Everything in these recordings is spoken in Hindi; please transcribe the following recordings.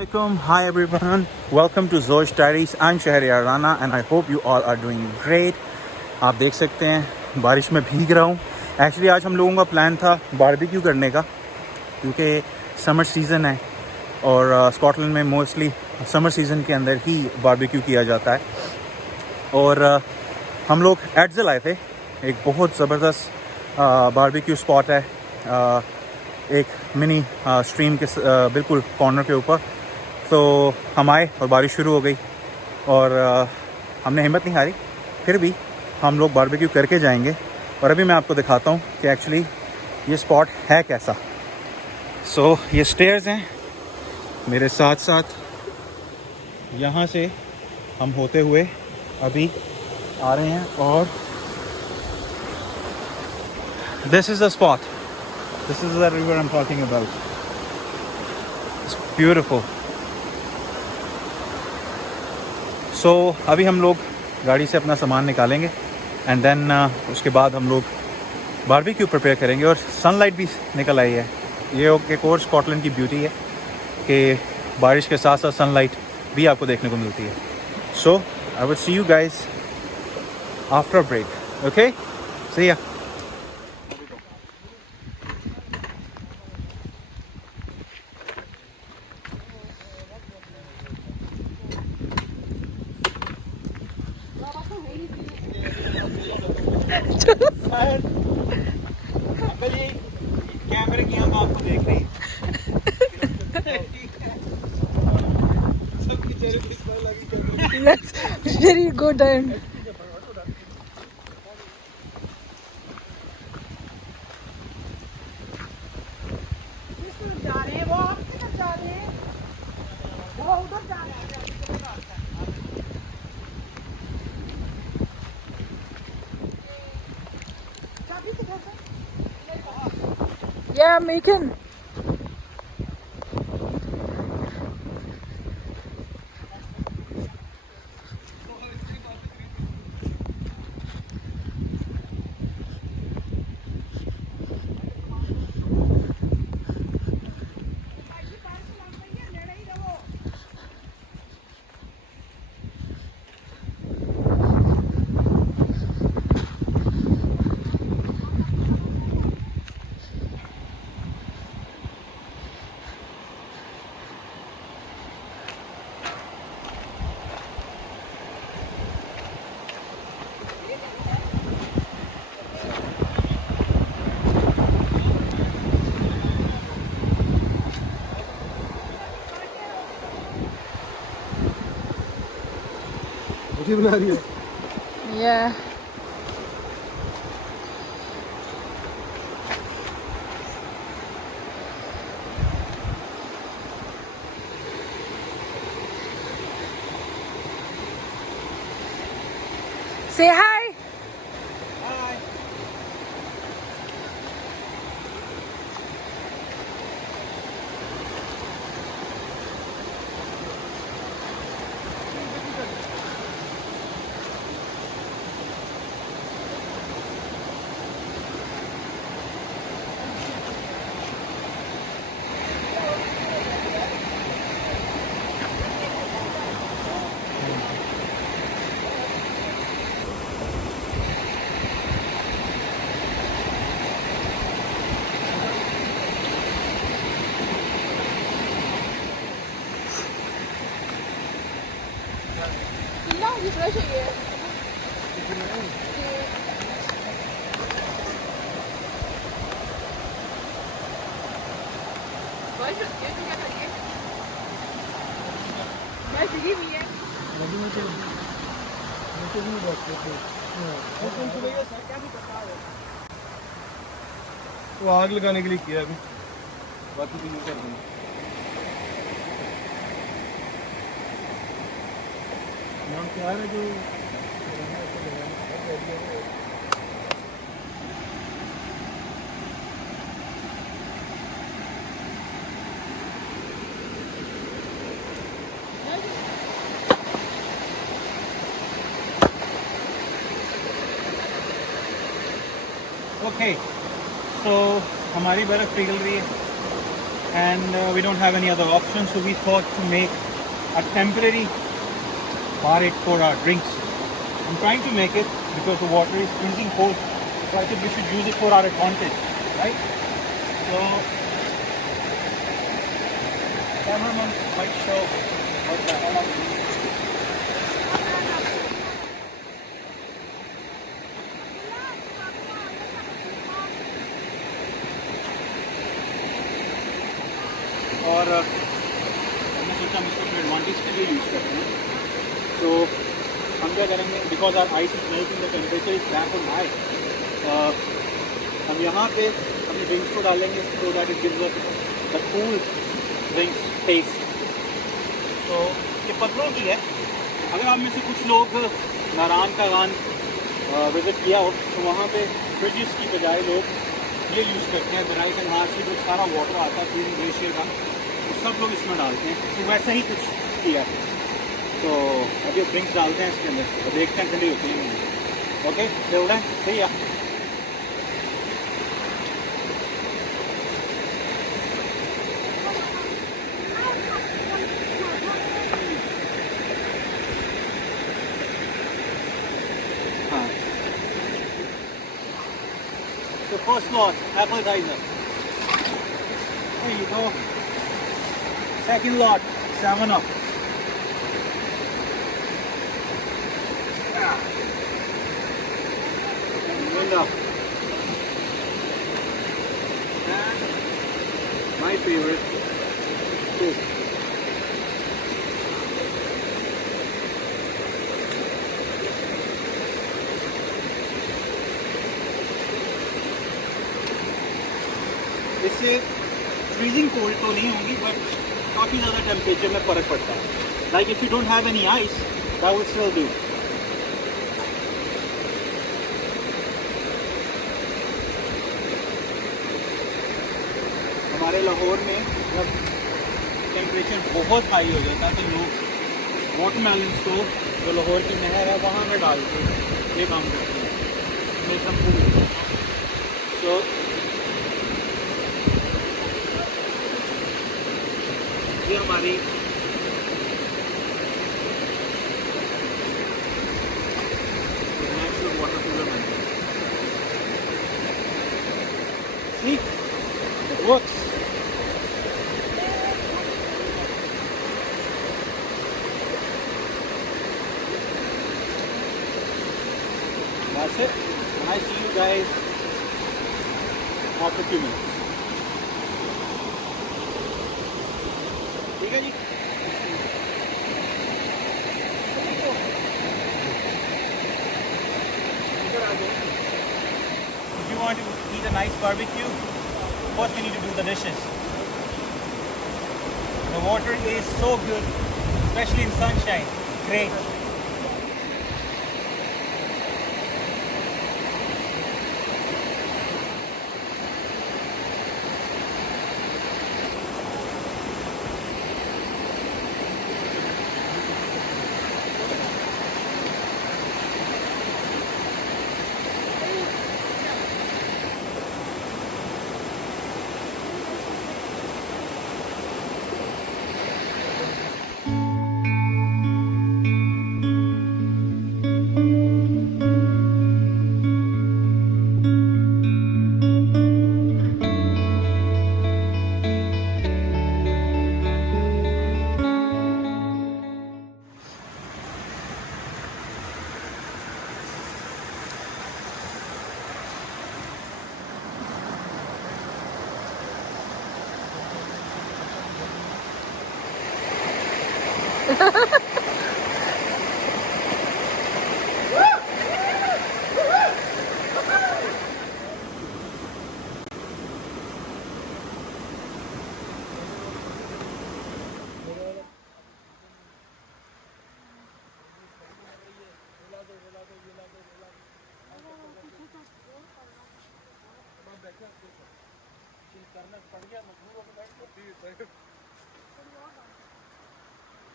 Assalamualaikum. Hi everyone. Welcome to Zosh Diaries. I'm Shahryar Rana and I hope you all are doing great. आप देख सकते हैं बारिश में भीग रहा हूँ. एक्चुअली आज हम लोगों का प्लान था बारबेक्यू करने का, क्योंकि समर सीज़न है और स्कॉटलैंड में मोस्टली समर सीज़न के अंदर ही बारबेक्यू किया जाता है. और हम लोग एडज़ल आए थे. एक बहुत ज़बरदस्त बारबेक्यू स्पॉट है, एक मिनी स्ट्रीम के बिल्कुल कॉर्नर के ऊपर. तो हम आए और बारिश शुरू हो गई और हमने हिम्मत नहीं हारी. फिर भी हम लोग बारबेक्यू करके जाएंगे और अभी मैं आपको दिखाता हूँ कि एक्चुअली ये स्पॉट है कैसा. सो ये स्टेयर्स हैं मेरे साथ साथ. यहाँ से हम होते हुए अभी आ रहे हैं और this is the spot. This is the river I'm talking about. It's beautiful. So अभी हम लोग गाड़ी से अपना सामान निकालेंगे एंड देन उसके बाद हम लोग बारबेक्यू प्रिपेयर करेंगे. और सनलाइट भी निकल आई है. ये एक और स्कॉटलैंड की ब्यूटी है कि बारिश के साथ साथ सनलाइट भी आपको देखने को मिलती है. So I will see you guys after break. Okay, see ya. कैमरे की हम आपको देख रही हैं. Let's very go down. Yeah, Megan. बना रही है. Yeah. Say hi. वो आग लगाने के लिए किया अभी, बाकी भी नहीं कर देंगे. नाम क्या है जो ओके. तो हमारी बर्फ़ पिघल रही है and we don't have any other option, so we thought to make a temporary bar it for our drinks. I'm trying to make it because the water is freezing cold, so I think we should use it for our advantage, right? So cameraman might show what the hell I'm doing. और हमने सोचा हम इसको अपने एडवांटेज के लिए यूज़ करते हैं. तो हम क्या करेंगे, because our ice is melting, the temperature is back on high, हम यहाँ पे अपने ड्रिंक्स को डालेंगे so that it gives us the cool drinks taste. तो ये पत्थरों की है. अगर आप में से कुछ लोग नारायण का गान विज़िट किया हो तो वहाँ पे फ्रिजेस की बजाय लोग ये यूज़ करते हैं. ब्राइट एंड हार्स की जो सारा वाटर आता है फ्रीजिंग ग्लेशियर का, तो सब लोग इसमें डालते हैं. तो वैसा ही कुछ किया है. तो अभी ड्रिंक्स डालते हैं इसके अंदर, तो देखते हैं ठंडी होती है. ओके चल रहा है, सही है. हाँ, the first lot, appetizer. There you go. Second lot, 7 Up. Window. And my favorite, Coke. इससे फ्रीजिंग कोल्ड तो नहीं होगी, बट काफ़ी ज़्यादा टेम्परेचर में फ़र्क पड़ता है. Like if you don't have any ice, that will still do. हमारे लाहौर में जब टेम्परेचर बहुत हाई हो जाता है तो लोग वाटरमेलन को जो लाहौर की नहर है वहाँ में डाल के ये काम करते हैं. Make some cool. तो ये हमारी नेचुरल वाटर कूलर बनती है. See? It works. That's it. And I see you guys after 2 minutes. ठीक है जी. इधर आ जाओ. If you want to eat a nice barbecue, first we need to do the dishes. The water is so good, especially in sunshine. Great.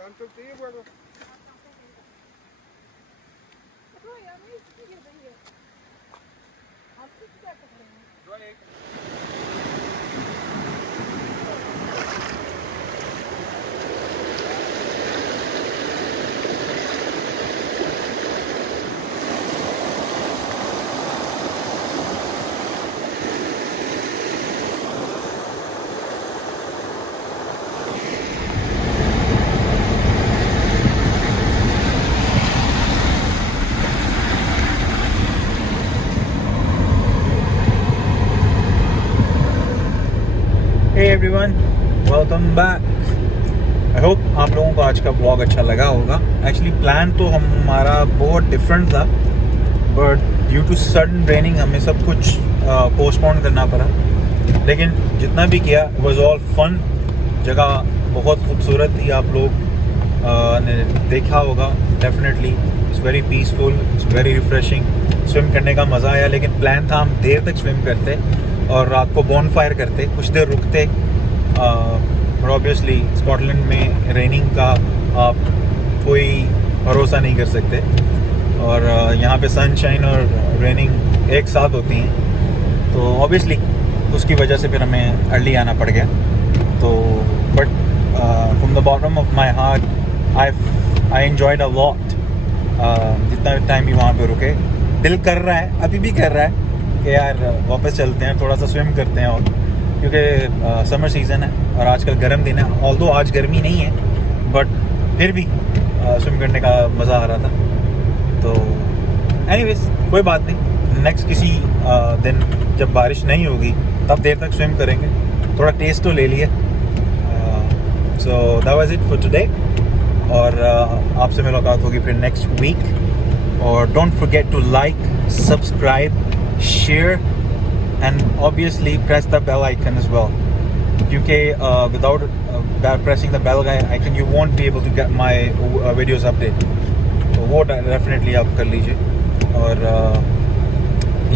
काम चलती है वो. Hey everyone, welcome back. I hope आप लोगों को आज का व्लॉग अच्छा लगा होगा. एक्चुअली प्लान तो हमारा बहुत डिफरेंट था, but due to sudden raining हमें सब कुछ पोस्टपोन करना पड़ा. लेकिन जितना भी किया इट वाज ऑल फन. जगह बहुत खूबसूरत थी, आप लोग ने देखा होगा. Definitely it's very peaceful, it's very refreshing. Swim करने का मज़ा आया, लेकिन प्लान था हम देर तक स्विम करते और रात को बॉन फायर करते, कुछ देर रुकते. और ऑब्वियसली स्कॉटलैंड में रेनिंग का आप कोई भरोसा नहीं कर सकते, और यहाँ पे सनशाइन और रेनिंग एक साथ होती हैं, तो ऑब्वियसली उसकी वजह से फिर हमें अर्ली आना पड़ गया. तो but from the bottom of my heart I enjoyed a lot. जितना टाइम भी वहाँ पे रुके, दिल कर रहा है, अभी भी कर रहा है कि यार वापस चलते हैं, थोड़ा सा स्विम करते हैं. और क्योंकि समर सीज़न है और आजकल गर्म दिन है. ऑल्दो आज गर्मी नहीं है, बट फिर भी स्विम करने का मज़ा आ रहा था. तो एनीवेज कोई बात नहीं, नेक्स्ट किसी दिन जब बारिश नहीं होगी तब देर तक स्विम करेंगे. थोड़ा टेस्ट तो ले लिए. So that was it for today. और आपसे मुलाकात होगी फिर नेक्स्ट वीक. और don't forget to like, subscribe, share, and obviously press the bell icon as well, क्योंकि without pressing the bell icon you won't be able to get my videos update. तो वो definitely आप कर लीजिए. और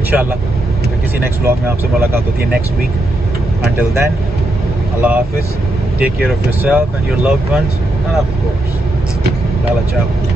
इंशाल्लाह फिर किसी नेक्स्ट व्लॉग में आपसे मुलाकात होती है next week. Until then, Allah Hafiz, take care of yourself and your loved ones, and of course, Lala Ciao.